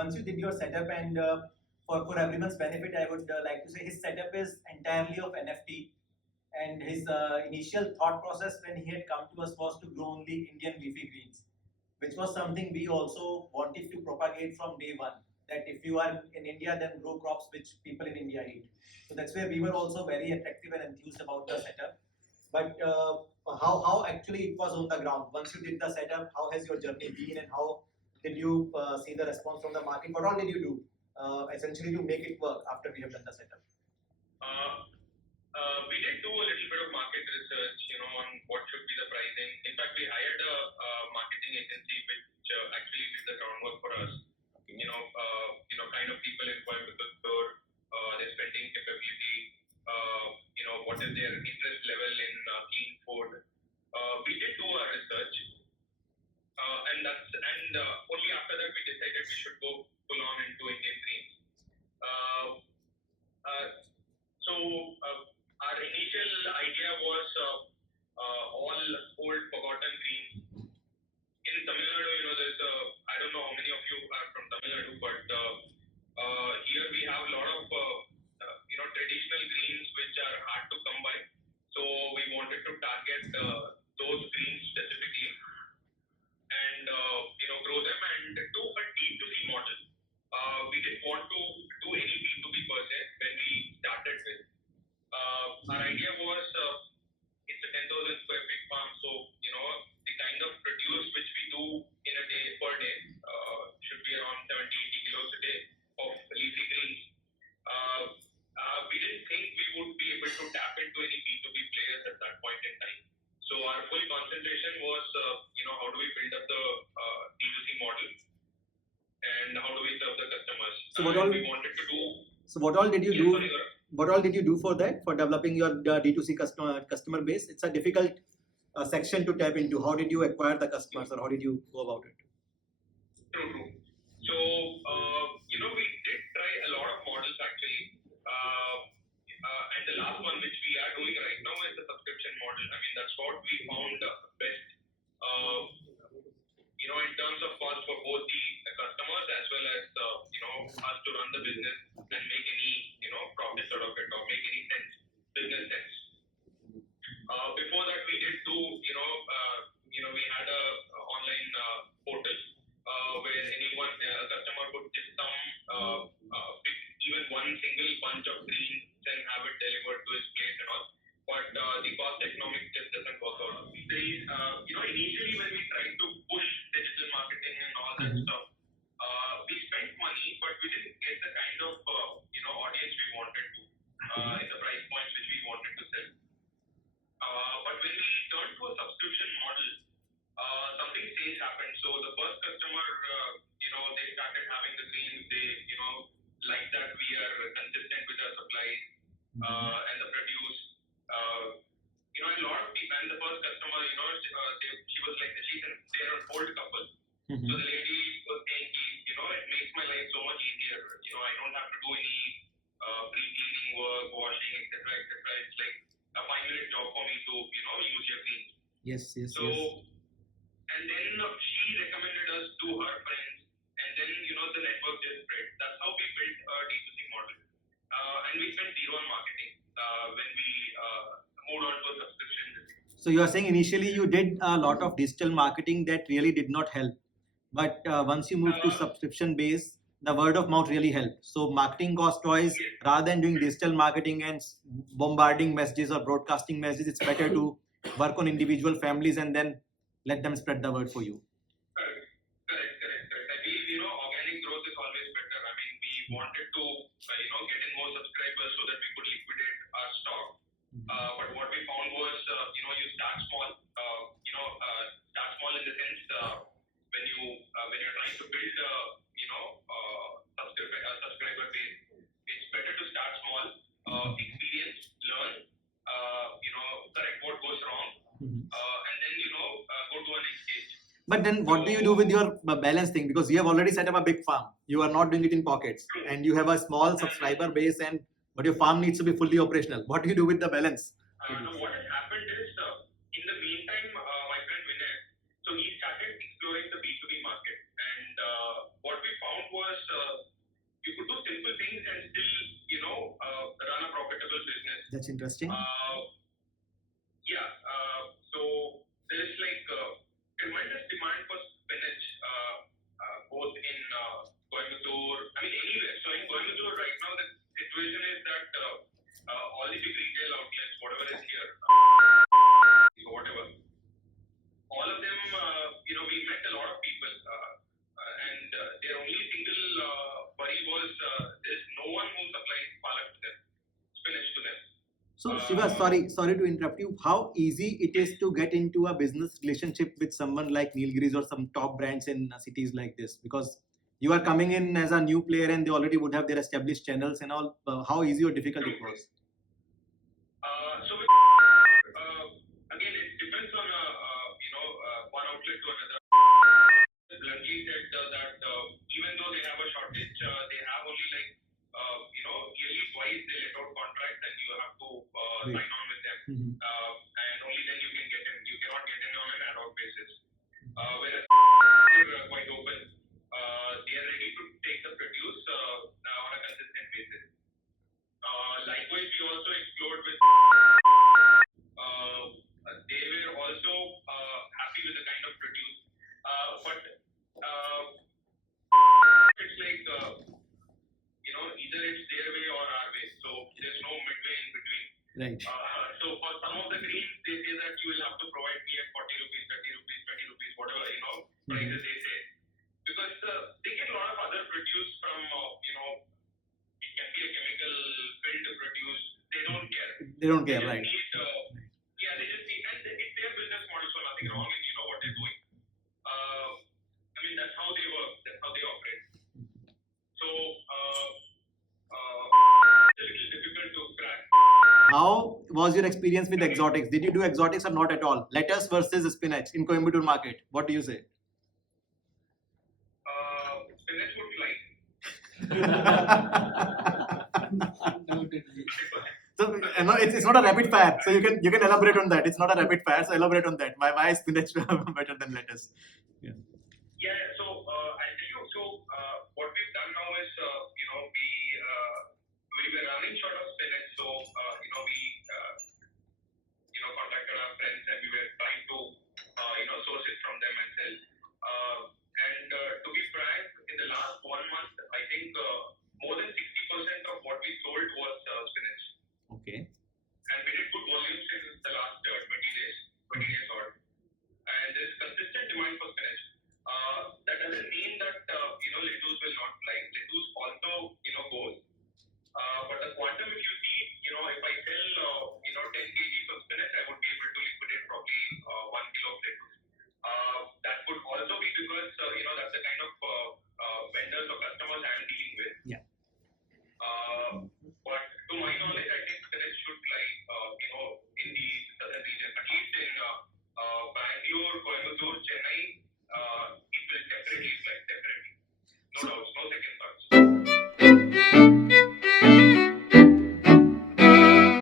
once you did your setup, and for everyone's benefit, I would like to say his setup is entirely of NFT, and his initial thought process when he had come to us was to grow only Indian leafy greens, which was something we also wanted to propagate from day one. That if you are in India, then grow crops which people in India eat. So that's where we were also very attractive and enthused about the setup. But how actually it was on the ground? Once you did the setup, how has your journey been, and how did you see the response from the market? What all did you do essentially to make it work after we have done the setup? We did do a little bit of market research, on what should be the pricing. In fact, we hired a marketing agency which actually did the groundwork for us. Okay. Kind of people in Coimbatore, their spending capability, what is their interest level in clean food. We did do our research, and only after that we decided we should go full on into Indian greens. Our initial idea was all old forgotten greens. In Tamil Nadu, there's I don't know how many of you are from Tamil Nadu, but here we have a lot of traditional greens which are hard to come by. So we wanted to target those greens specifically and grow them and do a D2C model. We didn't want to do any B2B per se when we started with. Our idea was it's a 10,000 square feet farm, so the kind of produce which we do in a day per day should be around 70-80 kilos a day of leafy greens. We didn't think we would be able to tap into any B2B players at that point in time. So our full concentration was how do we build up the D2C model and how do we serve the customers. So what all we wanted to do. So what all did you do? What all did you do for that, for developing your D2C customer base? It's a difficult section to tap into. How did you acquire the customers, or how did you go about it? True. So, we did try a lot of models actually. And the last one which we are doing right now is the subscription model. I mean, that's what we found best, in terms of cost for both the customers as well as, us to run the business and make any, profit out of it or make any business sense. Before that, we did do, we had a online portal where anyone, a customer could just pick even one single bunch of greens and have it delivered to his place and all. But the cost economics just doesn't work out. Initially when we tried to push digital marketing and all that stuff, we spent money, but we didn't get the kind of audience we wanted to in the price points which we wanted to sell. But when we turned to a subscription model, something strange happened. So the first customer, they started having the greens. They, like that we are consistent with our supplies and the produce. A lot of people, and the first customer, she was like, they're an old couple. Mm-hmm. So the lady was saying, it makes my life so much easier. I don't have to do any pre-cleaning work, washing, etc. It's like a 5-minute job for me to, use your greens. Yes. So, and then she recommended us to her friends, and then, the network just spread. That's how we built a D2C model. And we spent zero on marketing when we moved on to a subscription. So you are saying initially you did a lot of digital marketing that really did not help. But once you move to subscription base, the word of mouth really helped. So marketing cost wise, rather than doing digital marketing and bombarding messages or broadcasting messages, it's better to work on individual families and then let them spread the word for you. Correct. I believe, organic growth is always better. I mean, we wanted to, get in more subscribers so that we could liquidate our stock. But what we found was, you start small. Start small in the sense when you're trying to build subscriber base, it's better to start small, experience, learn, correct what goes wrong, and then go to a next stage. But then what do you do with your balance thing? Because you have already set up a big farm. You are not doing it in pockets. And you have a small subscriber base, but your farm needs to be fully operational. What do you do with the balance? What has happened is, in the meantime, my friend Vinay, so he started exploring the B2B market. And what we found was, That's interesting. Yeah. So there's like tremendous demand for spinach, both in Coimbatore. I mean anywhere. So in Coimbatore right now the situation is that all the big retail outlets, whatever is here, whatever, all of them, we met a lot of people, and their only single worry was there's no one who supplies palak to them, spinach to them. So Siva, sorry to interrupt you. How easy it is to get into a business relationship with someone like Nilgiris or some top brands in cities like this? Because you are coming in as a new player and they already would have their established channels and all. How easy or difficult it was? So again, it depends on one outlet to another. Bluntly said that even though they have a shortage, they have only like yearly twice they let out contracts and you have to sign on with them, and only then you can get in. You cannot get in on an ad hoc basis. Whereas they're quite open. They are ready to take the produce on a consistent basis. Likewise, we also explored with. They were also happy with the kind of produce, but it's like either it's their way or our way. So there's no midway in between. Right. So for some of the greens, they say that you will have to provide me at 40 rupees, 30 rupees, 20 rupees, whatever prices they say, because they get a lot of other produce from it can be a chemical filled produce. They don't care. They don't care, they right? Need, they just need, and it's their business model, so nothing wrong in what they're doing. I mean that's how they work. That's how they operate. So it's a little difficult to crack. How was your experience with exotics? Did you do exotics or not at all? Lettuce versus spinach in Coimbatore market. What do you say? Spinach would fly. So it's not a rapid fire. So you can elaborate on that. It's not a rapid fire. So elaborate on that. Why is spinach better than lettuce? Yeah. So I'll tell you. So what we've done now is we were running short of spinach. So we contacted our friends and we were trying to source it from them and sell. And to be frank, in the last 1 month, I think more than 60% of what we sold was spinach. Okay. And we did good volumes in the last 20 days odd. And there's consistent demand for spinach. That doesn't mean that lettuce will not fly. Lettuce also goes. But the quantum, if you see, if I sell 10 kgs of spinach, I would be able to liquidate probably 1 kilo of lettuce. That could also be because that's the kind of vendors or customers I'm dealing with. Yeah. But to my knowledge, I think spinach should fly in the southern region, at least in Bangalore, Coimbatore, Chennai.